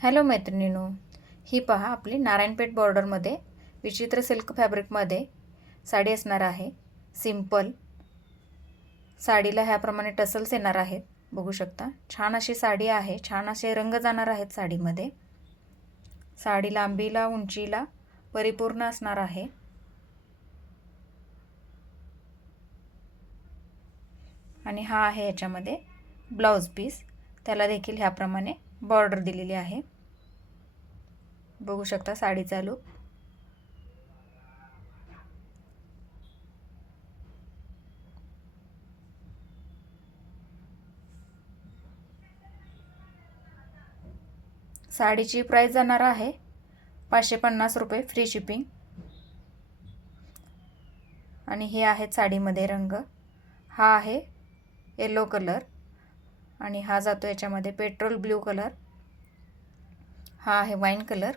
Hello मैत्रिणींनो, ही पहा आपली नारायणपेठ बॉर्डरमध्ये विचित्र सिल्क फॅब्रिकमध्ये साडी असणार आहे. सिंपल साडीला ह्याप्रमाणे टसल्स येणार आहेत, बघू शकता. छान अशी साडी आहे, छान असे रंग जाणार आहेत साडीमध्ये. साडी लांबीला उंचीला परिपूर्ण असणार आहे. आणि हा आहे याच्यामध्ये ब्लाउज पीस, त्याला देखील ह्याप्रमाणे बॉर्डर दिलेली आहे. बघू शकता साडीचा लूक. साडीची प्राइस जाणार आहे 550 रुपये फ्री शिपिंग. आणि हे आहेत साडीमध्ये रंग. हा आहे येलो कलर आणि हा जातो याच्यामध्ये पेट्रोल ब्ल्यू कलर. हा आहे वाईन कलर.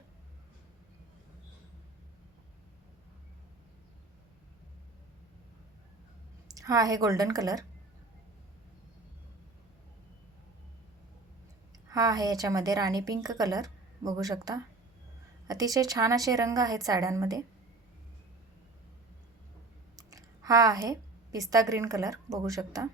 हा आहे गोल्डन कलर. हा आहे याच्यामध्ये राणी पिंक कलर. बघू शकता अतिशय छान असे रंग आहेत साड्यांमध्ये. हा आहे पिस्ता ग्रीन कलर. बघू शकता.